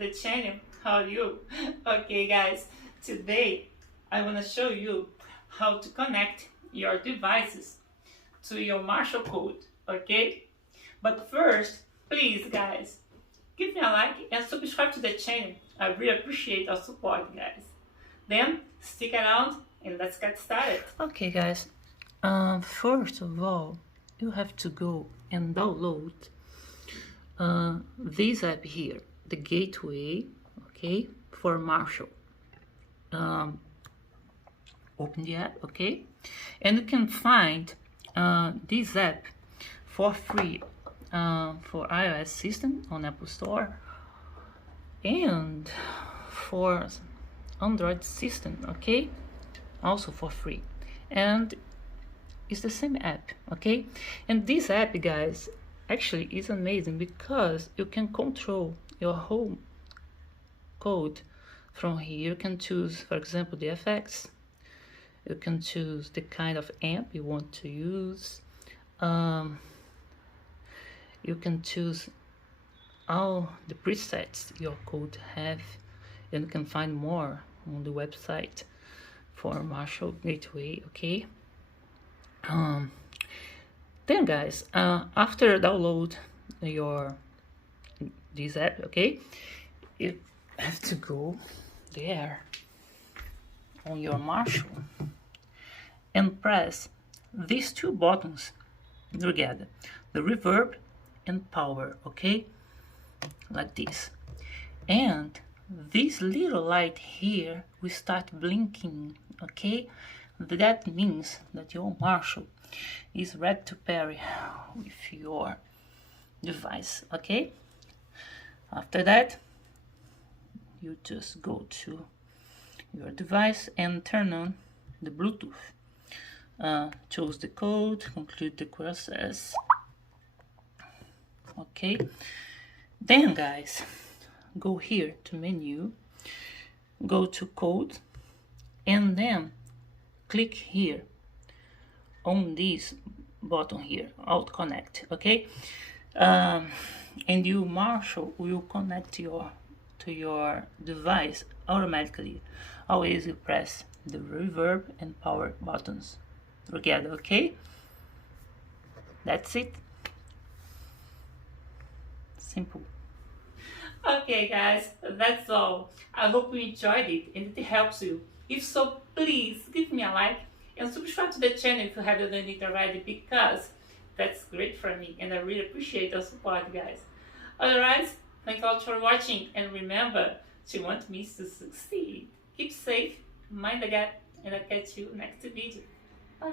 the channel. How are you? Okay guys, today I want to show you how to connect your devices to your Marshall code, okay? But first, please guys, give me a like and subscribe to the channel. I really appreciate your support, guys. Then stick around and let's get started. Okay guys, first of all, you have to go and download this app here, the Gateway, okay, for Marshall. Open the app, okay, and you can find this app for free for iOS system on Apple Store and for Android system, okay, also for free. And it's the same app, okay? And this app, guys, actually is amazing because you can control your whole code from here. You can choose, for example, the effects. You can choose the kind of amp you want to use. You can choose all the presets your code have, and you can find more on the website for Marshall Gateway, okay? Then guys, after download this app, okay, you have to go there on your Marshall and press these two buttons together, the reverb and power, okay, like this. And this little light here will start blinking, okay? That means that your Marshall is ready to pair with your device, okay? After that, you just go to your device and turn on the Bluetooth. Choose the code, conclude the process, okay? Then guys, go here to menu, go to code, and then click here on this button here, Auto Connect, okay? And your Marshall will connect to your device automatically. Always you press the reverb and power buttons together, okay? That's it. Simple. Okay guys, that's all. I hope you enjoyed it and it helps you. If so, please give me a like and subscribe to the channel if you haven't done it already, because that's great for me and I really appreciate your support, guys. Alright, thanks a lot for watching, and remember to want me to succeed. Keep safe, mind the gap, and I'll catch you next video. Bye.